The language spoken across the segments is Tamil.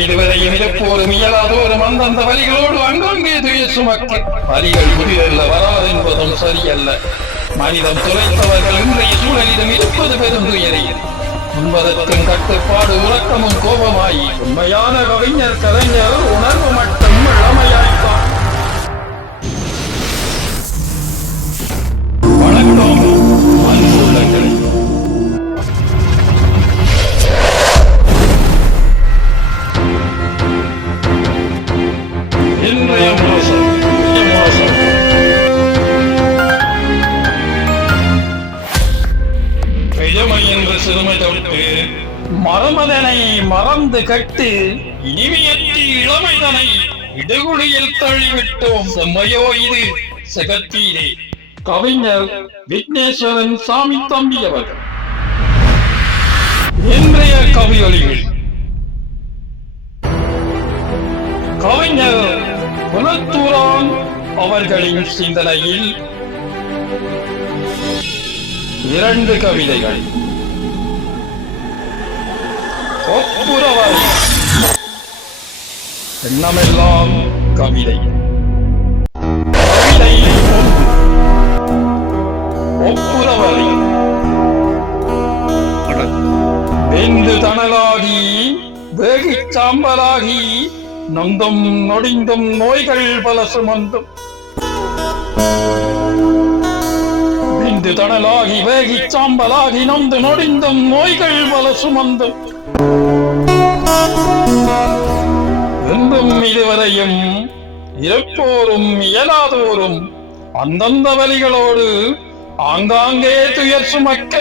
எனினும் இதுவரையும் இருப்போரும் இயலாதோரும் அந்தந்த வழிகளோடு அங்கங்கே துய சுமக்க வழிகள் புதிதல்ல வராது என்பதும் சரியல்ல. மனிதம் துளைத்தவர்கள் இன்றைய சூழலிலும் இருப்பது பெரும் துயரே. உண்பதற்கும் கட்டுப்பாடு உறக்கமும் கோபமாயி உண்மையான கவிஞர் கலைஞர் உணர்வு மட்டும் இளமையாய்த்தான். வணக்கம் அன்புள்ளங்களே. இன்றைய மோசம் பெருமை என்று சிறுமை தொட்டு மரமதனை மறந்து கட்டு இனிமையற்றி இளமைதனை இடுகுழியில் தள்ளிவிட்டோம். செம்மையோ இது செகத்தீரே. கவிஞர் விக்னேஸ்வரன் சாமி தம்பி அவர்கள். இன்றைய கவியொலிகள் கவிஞர் குலத்தூரான் அவர்களின் சிந்தனையில் 2 கவிதைகள். ஒப்புரவரி எண்ணமெல்லாம் கவிதை. கவிதை ஒப்புரவரி. வெந்து தணலாகி வேகி சாம்பலாகி நொந்தும் நொடிந்தும் நோய்கள் பல சுமந்தும் வெந்து தணலாகி வேகி சாம்பலாகி நொந்து நொடிந்தும் நோய்கள் பல சுமந்தும் என்றும் இதுவரையும் இருப்போரும் இயலாதோரும் அந்தந்த வழிகளோடு ஆங்காங்கே துயர் சுமக்க.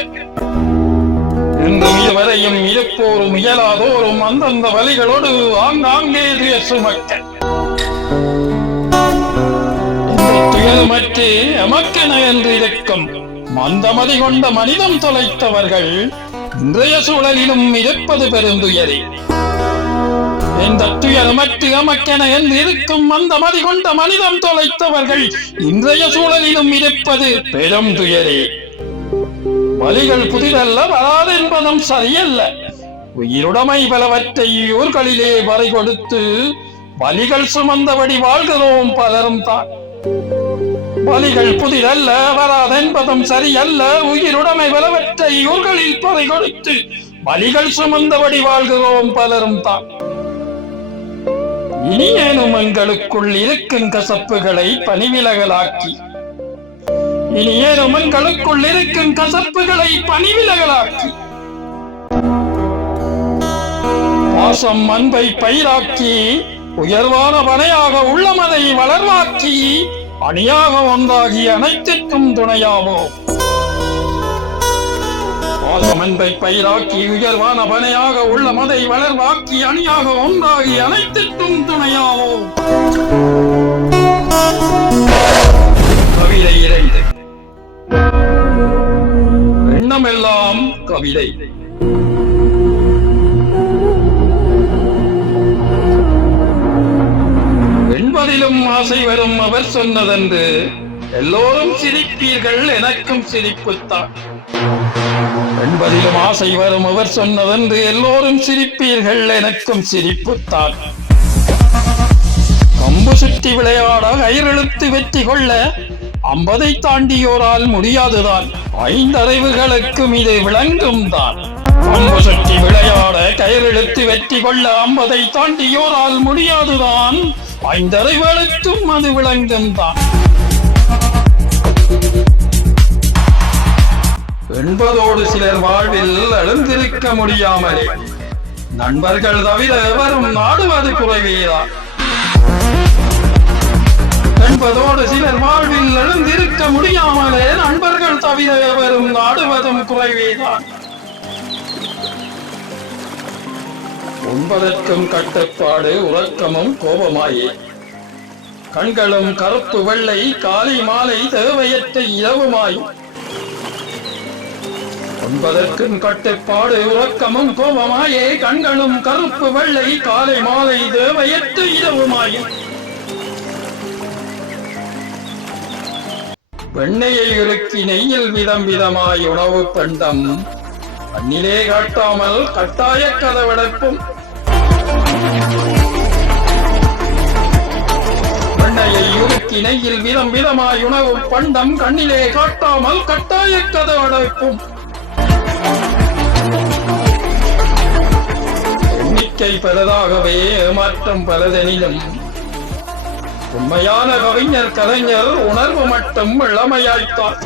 என்றும் இதுவரையும் இருப்போரும் இயலாதோரும் அந்தந்த வழிகளோடு ஆங்காங்கே துயர் சுமக்க. துயரமற்று எமக்கென என்று இருக்கும் மந்தமதி கொண்ட மனிதம் தொலைத்தவர்கள் இன்றைய சூழலிலும் இருப்பது பெருந்துயரே. இந்த துயரமற்று எமக்கென என்று இருக்கும் மந்தமதி கொண்ட மனிதம் தொலைத்தவர்கள் இன்றைய சூழலிலும் இருப்பது பெரும் துயரே. வலிகள் புதிதல்ல வராது என்பதும் சரியல்ல. உயிருடைமை பலவற்றை ஊர்களிலே வரை கொடுத்து வலிகள் சுமந்தபடி வாழ்கிறோம் பலரும் தான். வலிகள் புதிதல்ல வராது என்பதும் சரியல்ல. உயிருடைமை பலவற்றை ஊர்களில் பறை கொடுத்து வலிகள் சுமந்தபடி வாழ்கிறோம் பலரும் தான். இனியேனும் எங்களுக்குள் இருக்கும் கசப்புகளை பணிவிலகலாக்கி இனியேனும் எங்களுக்குள் இருக்கும் கசப்புகளை பணிவிலகலாக்கி பாசம் அன்பை பயிராக்கி உயர்வான பனையாக உள்ளமதை வளர்வாக்கி அணியாக ஒன்றாகி அனைத்திற்கும் துணையாவோம். பாசம் அன்பை பயிராக்கி உயர்வான பனையாக உள்ளமதை வளர்வாக்கி அணியாக ஒன்றாகி அனைத்திற்கும் துணையாவோம். கவிதை 2. எண்ணமெல்லாம் கவிதை. என்பதிலும் ஆசை வரும் அவர் சொன்னதென்று எல்லோரும் சிரிப்பீர்கள் எனக்கும் சிரிப்புத்தான். என்பதிலும் ஆசை வரும் அவர் சொன்னதென்று எல்லோரும் சிரிப்பீர்கள் எனக்கும் சிரிப்புத்தான். கம்பு சுற்றி விளையாட கயிறெழுத்து வெற்றி கொள்ள 50 தாண்டியோரால் முடியாதுதான். 5 அறிவுகளுக்கும் இது விளங்கும் தான். கம்பு சுற்றி விளையாட கயிறெழுத்து வெற்றி கொள்ள 50 தாண்டியோரால் முடியாதுதான். 5 அறிவுகளுக்கும் அது விளங்கும் தான். என்பதோடு சிலர் வாழ்வில் எழுந்திருக்க முடியாமலே நண்பர்கள் தவிர எவரும் நாடுவது குறைவேதான். என்பதோடு சிலர் வாழ்வில் எழுந்திருக்க முடியாமலே நண்பர்கள் தவிர எவரும் நாடுவதும் குறைவேதான். உண்பதற்கும் கட்டுப்பாடு உறக்கமும் கோபமாயே கண்களும் கருப்பு வெள்ளை காலை மாலை தேவையற்ற இரவுமாயும். உண்பதற்கும் கட்டுப்பாடு உறக்கமும் கோபமாயே கண்களும் கருப்பு வெள்ளை காலை மாலை தேவையற்ற இரவுமாயும். வெண்ணையை இறுக்கி நெய்யில் விதம் விதமாய் உணவு பண்டம் கண்ணிலே காட்டாமல் கட்டாய கதவடைப்பும். வெண்ணையை உருக்கி நெய்யில் விதம் விதமாய் உணவும் பண்டம் கண்ணிலே காட்டாமல் கட்டாய கதை அடைப்பும் எண்ணிக்கை பலதாகவே ஏமாற்றம் பலதெனினும் உண்மையான கவிஞர் கலைஞர் உணர்வு மட்டும் இளமையாய்த்தான்.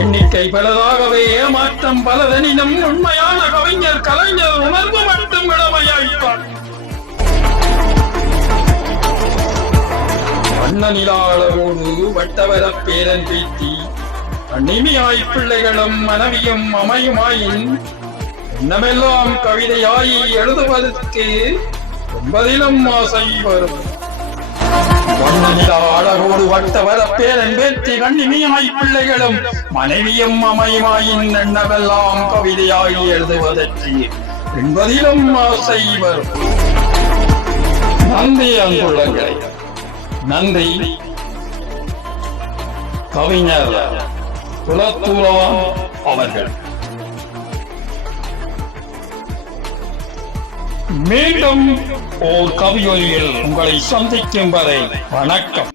எண்ணிக்கை பலதாகவே ஏமாற்றம் பலதெனினும் உண்மையான கவிஞர் கலைஞர் உணர்வு மட்டும் இளமையாய்த்தான். வண்ணநிலாளரோடு வட்டவர பேரன் பேத்தி அந்நிமியாய் பிள்ளைகளும் மனைவியும் அமையுமாயின் என்னமெல்லாம் கவிதையாய் எழுதுவதற்கு என்பதிலும் ஆசை வரும். வண்ணநிலாளரோடு வட்டவர பேரன் பேத்தி கண்ணிமியாய் பிள்ளைகளும் மனைவியும் அமையுமாயின் என்னமெல்லாம் கவிதையாய் எழுதுவதற்கு என்பதிலும் ஆசை வரும். நன்றி அன்புள்ளங்களை. நன்றி கவிஞர் குலத்தூரான் அவர்கள். மீண்டும் ஓர் கவியொலியில் உங்களை சந்திக்கும் வரை வணக்கம்.